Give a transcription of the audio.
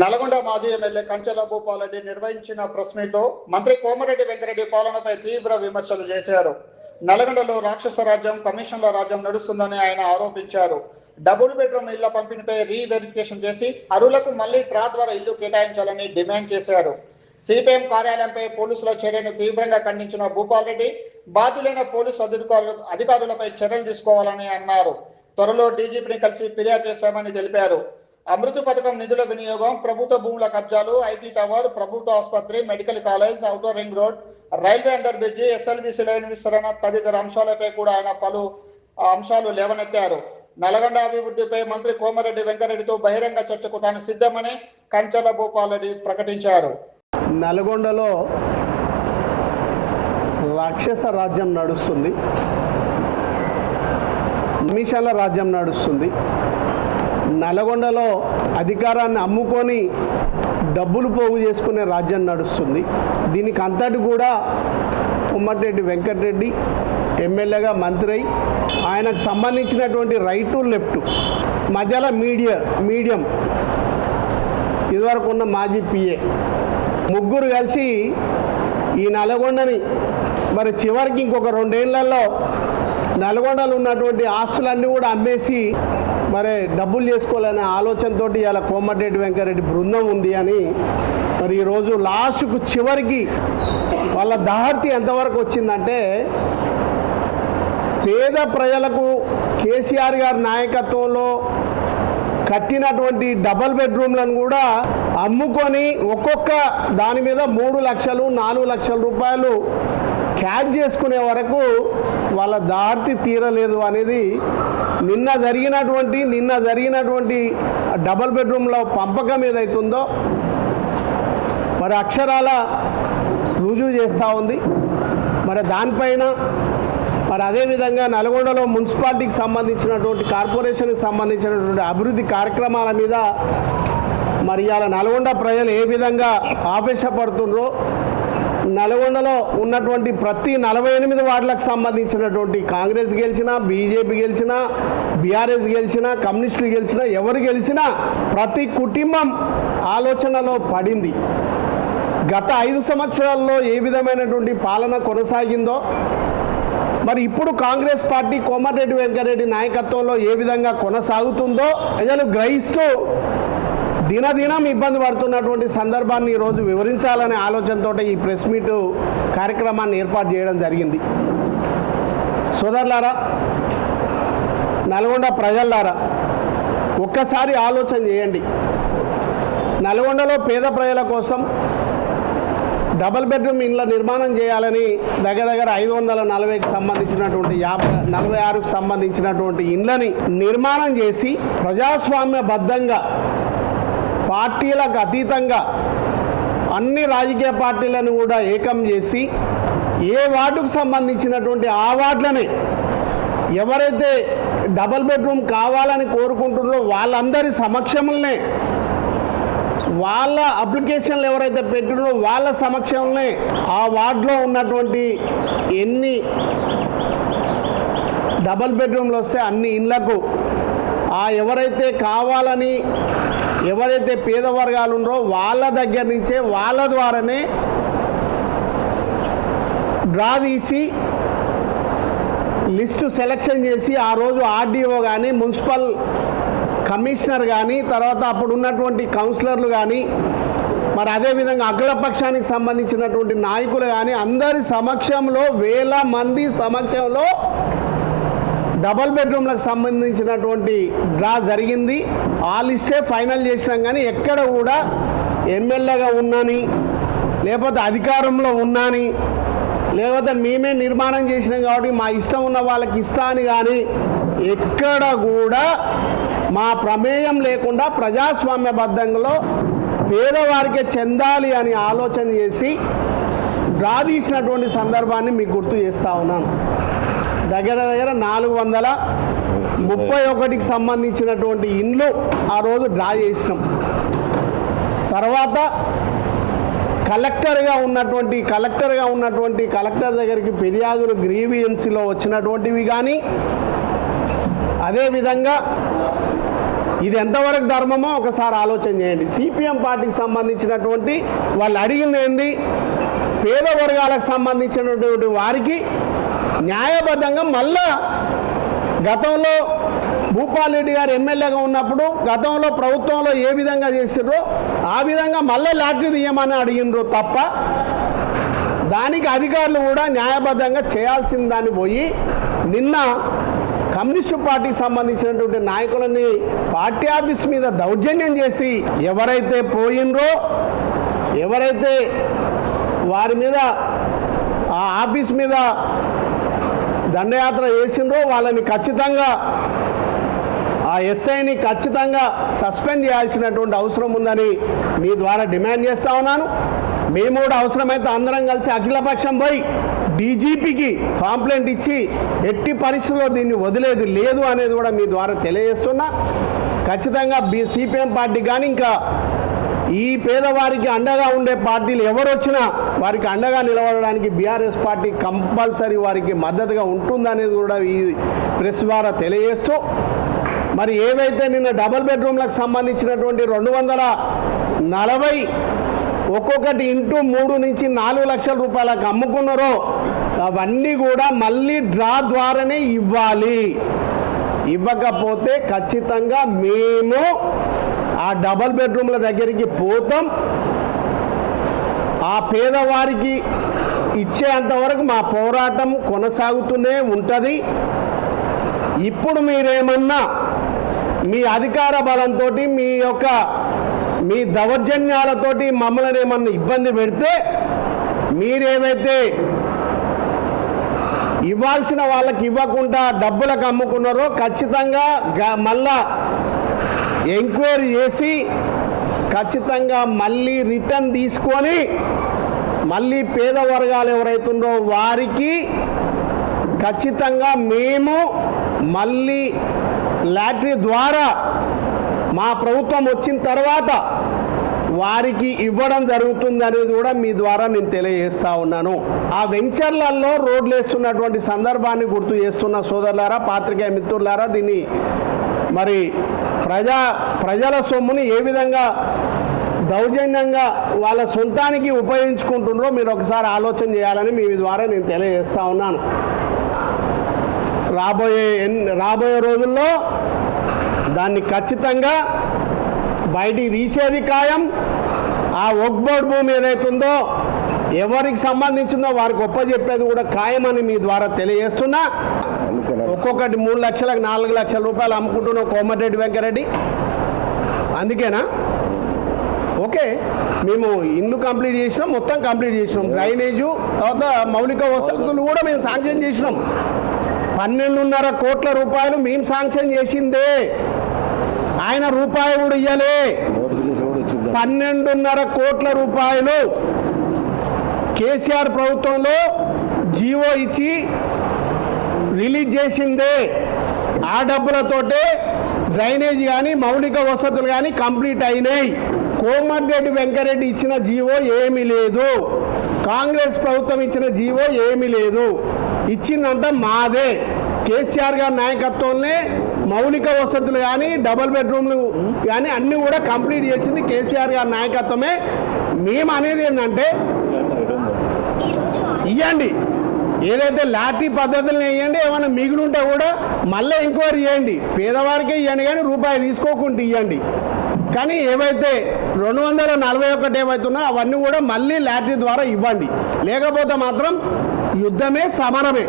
నల్గొండ మాజీ ఎమ్మెల్యే కంచెల భూపాలరెడ్డి నిర్వహించిన press meet లో మంత్రి కోమరెడ్డి వెంకరెడ్డి పాలనపై తీవ్ర విమర్శలు చేశారు. నల్గొండలో రాక్షస రాజ్యం, కమిషన్ల రాజ్యం నడుస్తుందని ఆయన ఆరోపించారు. డబుల్ బెడ్రూమ్ ఇళ్ల పంపిణీపై రీవెరిఫికేషన్ చేసి అర్హులకు మళ్లీ డ్రా ద్వారా ఇల్లు కేటాయించాలని డిమాండ్ చేశారు. సిపిఎం కార్యాలయంపై పోలీసుల చర్యను తీవ్రంగా ఖండించిన భూపాలరెడ్డి బాధ్యులైన పోలీసు అధికారులపై చర్యలు తీసుకోవాలని అన్నారు. త్వరలో డీజీపీని కలిసి ఫిర్యాదు చేశామని తెలిపారు. అమృత పథకం నిధుల వినియోగం, ప్రభుత్వ భూముల కబ్జాలు, ఐటీ టవర్, ప్రభుత్వ ఆసుపత్రి, medical college, outer ring road, railway under bridge, SLBC line విస్తరణ తదితర అంశాలపై కూడా ఆయన పలు అంశాలు లేవనెత్తారు. నల్గొండ అభివృద్ధిపై మంత్రి కోమరెడ్డి వెంకరెడ్డితో బహిరంగ చర్చకు తాను సిద్ధమని కంచెల భూపాలరెడ్డి ప్రకటించారు. నల్గొండలో రాక్షస రాజ్యం నడుస్తుంది, కమిషన్ల రాజ్యం నడుస్తుంది. నల్గొండలో అధికారాన్ని అమ్ముకొని డబ్బులు పోగు చేసుకునే రాజ్యం నడుస్తుంది. దీనికి అంతటి కూడా కోమటిరెడ్డి వెంకటరెడ్డి ఎమ్మెల్యేగా మంత్రి అయి ఆయనకు సంబంధించినటువంటి రైట్ టు లెఫ్ట్ మధ్యలో మీడియం ఇదివరకు ఉన్న మాజీ పిఏ ముగ్గురు కలిసి ఈ నల్గొండని మరి చివరికి ఇంకొక 2 ఏళ్లలో నల్గొండలో ఉన్నటువంటి ఆస్తులన్నీ కూడా అమ్మేసి మరి డబ్బులు చేసుకోవాలనే ఆలోచనతో ఇలా కోమటిరెడ్డి వెంకరెడ్డి బృందం ఉంది అని మరి ఈరోజు లాస్ట్కు చివరికి వాళ్ళ దాహర్తి ఎంతవరకు వచ్చిందంటే పేద ప్రజలకు కేసీఆర్ గారి నాయకత్వంలో కట్టినటువంటి డబల్ బెడ్రూమ్లను కూడా అమ్ముకొని ఒక్కొక్క దాని మీద 3 లక్షలు 4 లక్షల రూపాయలు క్యాష్ చేసుకునే వరకు వాళ్ళ దార్తి తీరలేదు అనేది నిన్న జరిగినటువంటి డబల్ బెడ్రూమ్లో పంపకం ఏదైతుందో మరి అక్షరాల రుజువు చేస్తూ ఉంది. మరి దానిపైన మరి అదేవిధంగా నల్గొండలో మున్సిపాలిటీకి సంబంధించినటువంటి కార్పొరేషన్కి సంబంధించినటువంటి అభివృద్ధి కార్యక్రమాల మీద మరి ఇవాళ నల్గొండ ప్రజలు ఏ విధంగా ఆవేశపడుతుండ్రో, నల్గొండలో ఉన్నటువంటి ప్రతి 48 వార్డులకు సంబంధించినటువంటి కాంగ్రెస్ గెలిచినా, బీజేపీ గెలిచినా, బీఆర్ఎస్ గెలిచినా, కమ్యూనిస్టులు గెలిచినా, ఎవరు గెలిచినా ప్రతి కుటుంబం ఆలోచనలో పడింది. గత 5 సంవత్సరాల్లో ఏ విధమైనటువంటి పాలన కొనసాగిందో మరి ఇప్పుడు కాంగ్రెస్ పార్టీ కోమటిరెడ్డి వెంకరెడ్డి నాయకత్వంలో ఏ విధంగా కొనసాగుతుందో ప్రజలు గ్రహిస్తూ దినదినం ఇబ్బంది పడుతున్నటువంటి సందర్భాన్ని ఈరోజు వివరించాలనే ఆలోచనతో ఈ ప్రెస్ మీట్ కార్యక్రమాన్ని ఏర్పాటు చేయడం జరిగింది. సోదరులారా, నల్గొండ ప్రజలారా, ఒక్కసారి ఆలోచన చేయండి. నల్గొండలో పేద ప్రజల కోసం డబల్ బెడ్రూమ్ ఇళ్ళ నిర్మాణం చేయాలని దగ్గర 540కి సంబంధించినటువంటి 46కు సంబంధించినటువంటి ఇళ్ళని నిర్మాణం చేసి ప్రజాస్వామ్యబద్ధంగా పార్టీలకు అతీతంగా అన్ని రాజకీయ పార్టీలను కూడా ఏకం చేసి ఏ వార్డుకు సంబంధించినటువంటి ఆ వార్డులనే ఎవరైతే డబల్ బెడ్రూమ్ కావాలని కోరుకుంటున్నారో వాళ్ళందరి సమక్షంలోనే వాళ్ళ అప్లికేషన్లు ఎవరైతే పెట్టినో వాళ్ళ సమక్షంలోనే ఆ వార్డులో ఉన్నటువంటి ఎన్ని డబల్ బెడ్రూమ్లు వస్తే అన్ని ఇళ్లకు ఎవరైతే కావాలని ఎవరైతే పేద వర్గాలు ఉన్నారో వాళ్ళ దగ్గర నుంచే వాళ్ళ ద్వారానే డ్రా తీసి లిస్టు సెలెక్షన్ చేసి ఆ రోజు ఆర్డీఓ కానీ, మున్సిపల్ కమిషనర్ కానీ, తర్వాత అప్పుడు ఉన్నటువంటి కౌన్సిలర్లు కానీ, మరి అదేవిధంగా అఖిలపక్షానికి సంబంధించినటువంటి నాయకులు కానీ అందరి సమక్షంలో 1000 మంది సమక్షంలో డబల్ బెడ్రూమ్లకు సంబంధించినటువంటి డ్రా జరిగింది. ఆ లిస్టే ఫైనల్ చేసినాం. కానీ ఎక్కడ కూడా ఎమ్మెల్యేగా ఉన్నాని, లేకపోతే అధికారంలో ఉన్నాని, లేకపోతే మేమే నిర్మాణం చేసినాం కాబట్టి మా ఇష్టం ఉన్న వాళ్ళకి ఇస్తా అని కానీ ఎక్కడ కూడా మా ప్రమేయం లేకుండా ప్రజాస్వామ్యబద్ధంగా పేదవారికే చెందాలి అని ఆలోచన చేసి డ్రా తీసినటువంటి సందర్భాన్ని మీకు గుర్తు చేస్తూ ఉన్నాను. దగ్గర 431కి సంబంధించినటువంటి ఇండ్లు ఆ రోజు డ్రా చేసినాం. తర్వాత కలెక్టర్గా ఉన్నటువంటి కలెక్టర్ దగ్గరికి ఫిర్యాదులు గ్రీవియన్సీలో వచ్చినటువంటివి కానీ, అదేవిధంగా ఇది ఎంతవరకు ధర్మమో ఒకసారి ఆలోచన చేయండి. సిపిఎం పార్టీకి సంబంధించినటువంటి వాళ్ళు అడిగింది ఏంది, పేద వర్గాలకు సంబంధించినటువంటి వారికి న్యాయబద్ధంగా మళ్ళా గతంలో భూపాల్ రెడ్డి గారు ఎమ్మెల్యేగా ఉన్నప్పుడు గతంలో ప్రభుత్వంలో ఏ విధంగా చేసిర్రో ఆ విధంగా మళ్ళీ లాటరీ తీయమని అడిగినరు తప్ప దానికి అధికారులు కూడా న్యాయబద్ధంగా చేయాల్సిన దాన్ని పోయి నిన్న కమ్యూనిస్టు పార్టీకి సంబంధించినటువంటి నాయకులని పార్టీ ఆఫీస్ మీద దౌర్జన్యం చేసి ఎవరైతే పోయినరో, ఎవరైతే వారి మీద ఆ ఆఫీస్ మీద దండయాత్ర చేసిండ్రో వాళ్ళని ఖచ్చితంగా ఆ ఎస్ఐని ఖచ్చితంగా సస్పెండ్ చేయాల్సినటువంటి అవసరం ఉందని మీ ద్వారా డిమాండ్ చేస్తూ ఉన్నాను. మేము కూడా అవసరమైతే అందరం కలిసి అఖిలపక్షం పోయి డీజీపీకి కాంప్లైంట్ ఇచ్చి ఎట్టి పరిస్థితుల్లో దీన్ని వదిలేది లేదు అనేది కూడా మీ ద్వారా తెలియజేస్తున్నా. ఖచ్చితంగా సిపిఎం పార్టీ కానీ ఇంకా ఈ పేదవారికి అండగా ఉండే పార్టీలు ఎవరు వచ్చినా వారికి అండగా నిలబడడానికి బీఆర్ఎస్ పార్టీ కంపల్సరీ వారికి మద్దతుగా ఉంటుందనేది కూడా ఈ ప్రెస్ ద్వారా తెలియజేస్తూ, మరి ఏవైతే నిన్న డబుల్ బెడ్రూమ్లకు సంబంధించినటువంటి 240 ఒక్కొక్కటి ఇంటూ 3 నుంచి 4 లక్షల రూపాయలకు అమ్ముకున్నారో అవన్నీ కూడా మళ్ళీ డ్రా ద్వారానే ఇవ్వాలి. ఇవ్వకపోతే ఖచ్చితంగా మేము ఆ డబుల్ బెడ్రూమ్ల దగ్గరికి పోతాం. ఆ పేదవారికి ఇచ్చేంతవరకు మా పోరాటం కొనసాగుతూనే ఉంటుంది. ఇప్పుడు మీరేమన్నా మీ అధికార బలంతో మీ దౌర్జన్యాలతోటి మమ్మల్ని ఏమన్నా ఇబ్బంది పెడితే మీరేవైతే ఇవ్వాల్సిన వాళ్ళకి ఇవ్వకుండా డబ్బులకు అమ్ముకున్నారో ఖచ్చితంగా మళ్ళా ఎంక్వైరీ చేసి ఖచ్చితంగా మళ్ళీ రిటర్న్ తీసుకొని మళ్ళీ పేద వర్గాలు ఎవరైతుందో వారికి ఖచ్చితంగా మేము మళ్ళీ లాటరీ ద్వారా మా ప్రభుత్వం వచ్చిన తర్వాత వారికి ఇవ్వడం జరుగుతుంది అనేది కూడా మీ ద్వారా నేను తెలియజేస్తూ ఉన్నాను. ఆ వెంచర్లలో రోడ్లు వేస్తున్నటువంటి సందర్భాన్ని గుర్తు చేస్తున్న సోదరులారా, పాత్రికేయ మిత్రులారా, దీన్ని మరి ప్రజల సొమ్ముని ఏ విధంగా దౌర్జన్యంగా వాళ్ళ సొంతానికి ఉపయోగించుకుంటున్నారో మీరు ఒకసారి ఆలోచన చేయాలని మీ ద్వారా నేను తెలియజేస్తూ ఉన్నాను. రాబోయే రోజుల్లో దాన్ని ఖచ్చితంగా బయటికి తీసేది ఖాయం. ఆ వక్ఫ్ బోర్డు భూమి ఏదైతుందో ఎవరికి సంబంధించిందో వారికి ఒప్పజెప్పేది కూడా ఖాయమని మీ ద్వారా తెలియజేస్తున్నా. ఒక్కొక్కటి 3 లక్షలకు 4 లక్షల రూపాయలు అమ్ముకుంటున్నాం కోమటిరెడ్డి వెంకరెడ్డి. అందుకేనా? ఓకే, మేము ఇల్లు కంప్లీట్ చేసినాం, మొత్తం కంప్లీట్ చేసినాం. డ్రైనేజు తర్వాత మౌలిక వసతులు కూడా మేము శాంక్షన్ చేసినాం. 12.5 కోట్ల రూపాయలు మేము శాంక్షన్ చేసిందే, ఆయన రూపాయి కూడా ఇయ్యలే. 12.5 కోట్ల రూపాయలు కేసీఆర్ ప్రభుత్వంలో జీవో ఇచ్చి రిలీజ్ చేసిందే. ఆ డబ్బులతోటే డ్రైనేజ్ కానీ మౌలిక వసతులు కానీ కంప్లీట్ అయినాయి. కోమటిరెడ్డి వెంకరెడ్డి ఇచ్చిన జీవో ఏమీ లేదు, కాంగ్రెస్ ప్రభుత్వం ఇచ్చిన జీవో ఏమీ లేదు. ఇచ్చిందంతా మాదే. కేసీఆర్ గారి నాయకత్వంలో మౌలిక వసతులు కానీ డబుల్ బెడ్రూమ్లు కానీ అన్నీ కూడా కంప్లీట్ చేసింది కేసీఆర్ గారి నాయకత్వమే. మేము అనేది ఏంటంటే ఇవ్వండి, ఏదైతే లాటరీ పద్ధతులను వేయండి, ఏమైనా మిగిలి ఉంటే కూడా మళ్ళీ ఎంక్వైరీ చేయండి. పేదవారికే ఇవ్వండి కానీ రూపాయి తీసుకోకుండా ఇవ్వండి. కానీ ఏవైతే 241 ఏవైతున్నా అవన్నీ కూడా మళ్ళీ లాటరీ ద్వారా ఇవ్వండి. లేకపోతే మాత్రం యుద్ధమే సమరమే.